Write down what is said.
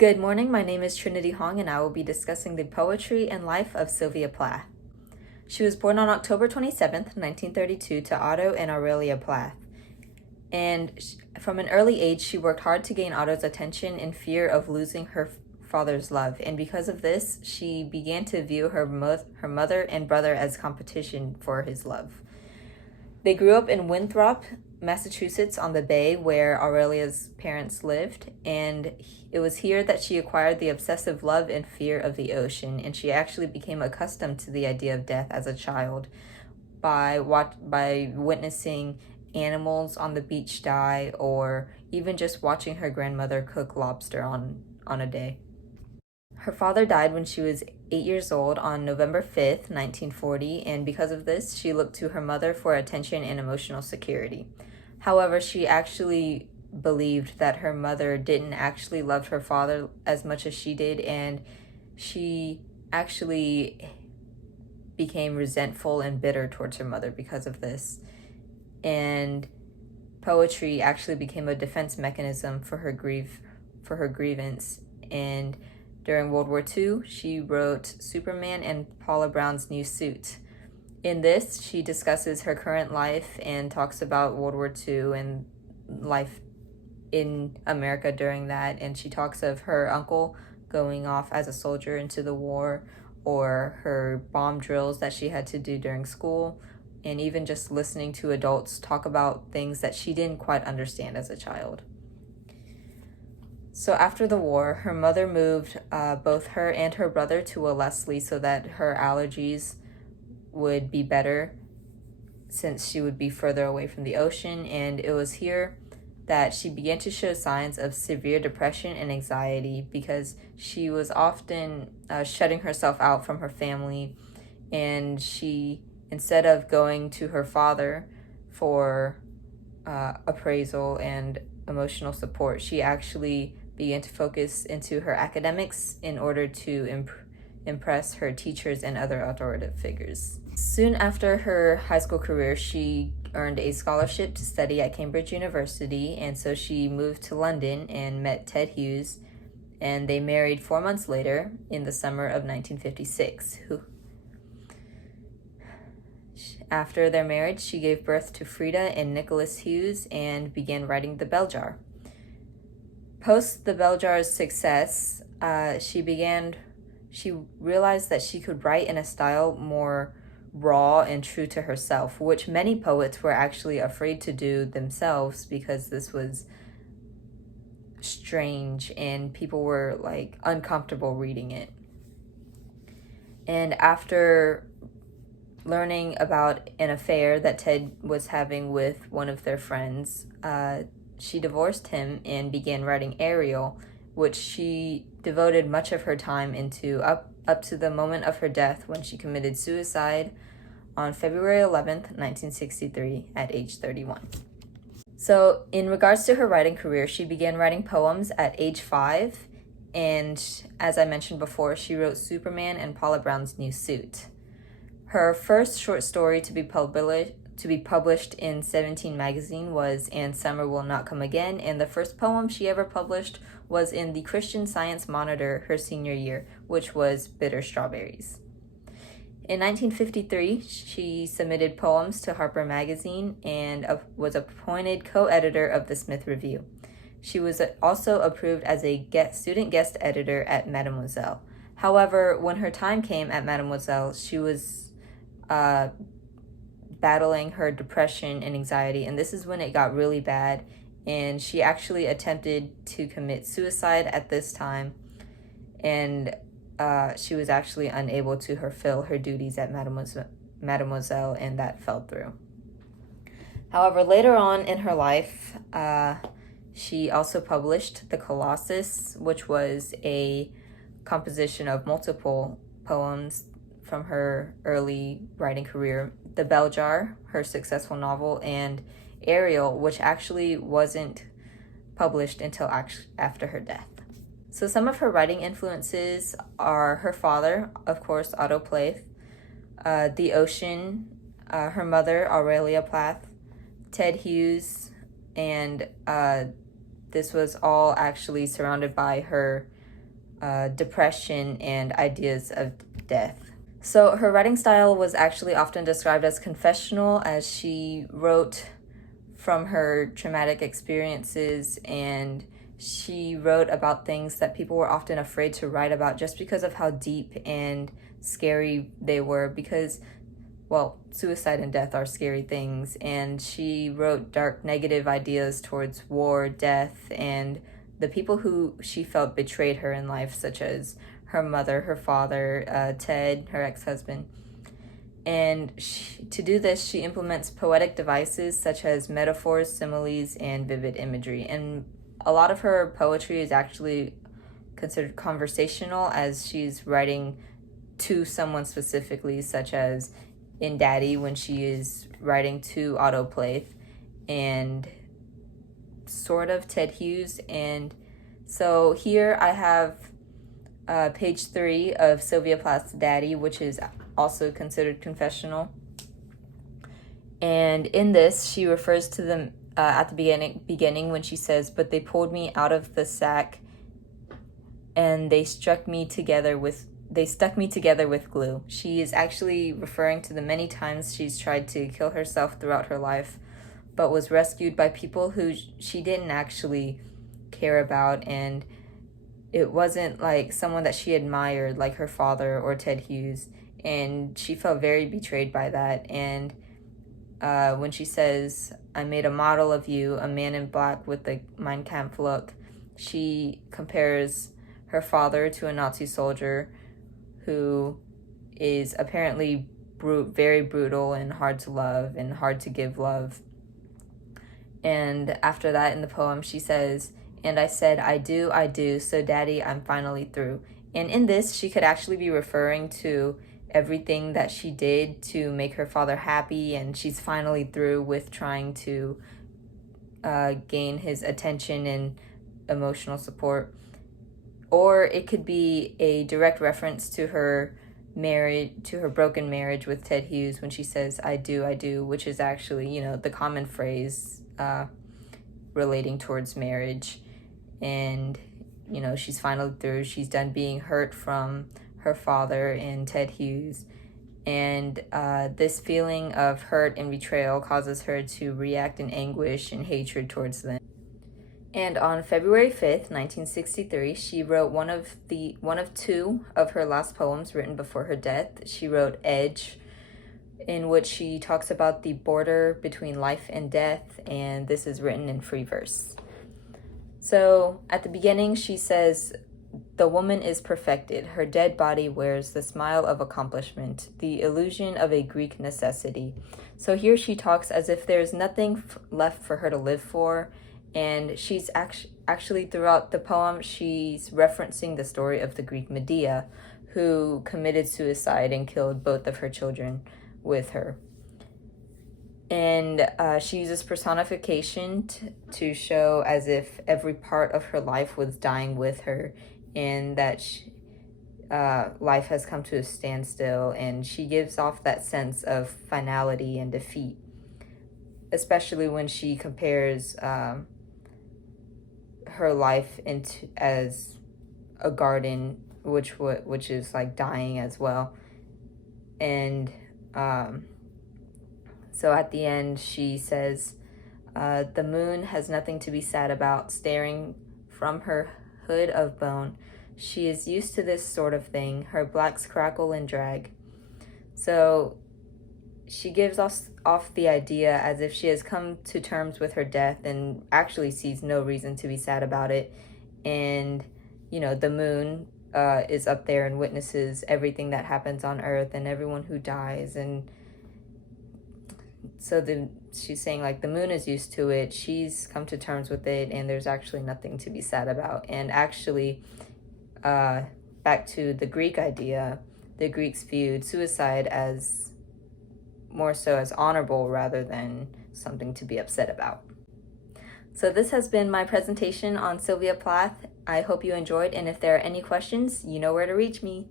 Good morning, my name is Trinity Hong and I will be discussing the poetry and life of Sylvia Plath. She was born on October 27th, 1932 to Otto and Aurelia Plath. And from an early age, she worked hard to gain Otto's attention in fear of losing her father's love. And because of this, she began to view her mother and brother as competition for his love. They grew up in Winthrop, Massachusetts on the Bay where Aurelia's parents lived, and it was here that she acquired the obsessive love and fear of the ocean, and she actually became accustomed to the idea of death as a child by witnessing animals on the beach die, or even just watching her grandmother cook lobster on a day. Her father died when she was 8 years old on November 5th, 1940, and because of this, she looked to her mother for attention and emotional security. However, she actually believed that her mother didn't actually love her father as much as she did, and she actually became resentful and bitter towards her mother because of this. And poetry actually became a defense mechanism for her grievance. And during World War II, she wrote Superman and Paula Brown's New Suit. In this, she discusses her current life and talks about World War II and life in America during that. And she talks of her uncle going off as a soldier into the war, or her bomb drills that she had to do during school, and even just listening to adults talk about things that she didn't quite understand as a child. So after the war, her mother moved both her and her brother to a Leslie so that her allergies would be better since she would be further away from the ocean. And it was here that she began to show signs of severe depression and anxiety because she was often shutting herself out from her family. And she, instead of going to her father for appraisal and emotional support, she actually began to focus into her academics in order to impress her teachers and other authoritative figures. Soon after her high school career, she earned a scholarship to study at Cambridge University, and so she moved to London and met Ted Hughes, and they married 4 months later in the summer of 1956. After their marriage, she gave birth to Frida and Nicholas Hughes and began writing The Bell Jar. Post The Bell Jar's success, she realized that she could write in a style more raw and true to herself, which many poets were actually afraid to do themselves because this was strange and people were like uncomfortable reading it. And after learning about an affair that Ted was having with one of their friends, she divorced him and began writing Ariel, which she devoted much of her time into up to the moment of her death when she committed suicide on February 11th, 1963 at age 31. So in regards to her writing career, she began writing poems at age 5, and as I mentioned before, she wrote Superman and Paula Brown's New Suit. Her first short story to be published in 17 magazine was And Summer Will Not Come Again, and the first poem she ever published was in the Christian Science Monitor her senior year, which was Bitter Strawberries. In 1953, she submitted poems to Harper Magazine and was appointed co-editor of the Smith Review. She was also approved as a student guest editor at Mademoiselle. However, when her time came at Mademoiselle, she was battling her depression and anxiety, and this is when it got really bad, and she actually attempted to commit suicide at this time, and she was actually unable to fulfill her duties at Mademoiselle, and that fell through. However, later on in her life, she also published The Colossus, which was a composition of multiple poems from her early writing career, The Bell Jar, her successful novel, and Ariel, which actually wasn't published until after her death. So some of her writing influences are her father, of course, Otto Plath, the ocean, her mother, Aurelia Plath, Ted Hughes, and this was all actually surrounded by her depression and ideas of death. So her writing style was actually often described as confessional, as she wrote from her traumatic experiences, and she wrote about things that people were often afraid to write about just because of how deep and scary they were, because, well, suicide and death are scary things, and she wrote dark negative ideas towards war, death, and the people who she felt betrayed her in life, such as her mother, her father, Ted, her ex-husband. And to do this, she implements poetic devices such as metaphors, similes, and vivid imagery. And a lot of her poetry is actually considered conversational, as she's writing to someone specifically, such as in Daddy, when she is writing to Otto Plath, and sort of Ted Hughes. And so here I have page 3 of Sylvia Plath's Daddy, which is also considered confessional. And in this, she refers to them at the beginning when she says, "But they pulled me out of the sack and they stuck me together with glue." She is actually referring to the many times she's tried to kill herself throughout her life, but was rescued by people who she didn't actually care about, and it wasn't like someone that she admired, like her father or Ted Hughes, and she felt very betrayed by that. And when she says, "I made a model of you, a man in black with the Mein Kampf look," she compares her father to a Nazi soldier who is apparently very brutal and hard to love and hard to give love. And after that, in the poem, she says, "And I said, I do, so Daddy, I'm finally through." And in this, she could actually be referring to everything that she did to make her father happy, and she's finally through with trying to gain his attention and emotional support. Or it could be a direct reference to her broken marriage with Ted Hughes, when she says, I do, which is actually, the common phrase relating towards marriage. And, she's finally through. She's done being hurt from her father and Ted Hughes. And this feeling of hurt and betrayal causes her to react in anguish and hatred towards them. And on February 5th, 1963, she wrote one of two of her last poems written before her death. She wrote Edge, in which she talks about the border between life and death, and this is written in free verse. So at the beginning, she says, "The woman is perfected. Her dead body wears the smile of accomplishment, the illusion of a Greek necessity." So here she talks as if there's nothing left for her to live for. And she's actually throughout the poem, she's referencing the story of the Greek Medea, who committed suicide and killed both of her children with her. And she uses personification to show as if every part of her life was dying with her, and that life has come to a standstill, and she gives off that sense of finality and defeat, especially when she compares her life as a garden, which is like dying as well. And so at the end, she says, "The moon has nothing to be sad about, staring from her hood of bone. She is used to this sort of thing. Her blacks crackle and drag." So she gives us off the idea as if she has come to terms with her death and actually sees no reason to be sad about it. And, the moon is up there and witnesses everything that happens on Earth and everyone who dies. And so she's saying, like, the moon is used to it, she's come to terms with it, and there's actually nothing to be sad about. And actually, back to the Greek idea, the Greeks viewed suicide as more so as honorable rather than something to be upset about. So this has been my presentation on Sylvia Plath. I hope you enjoyed, and if there are any questions, you know where to reach me.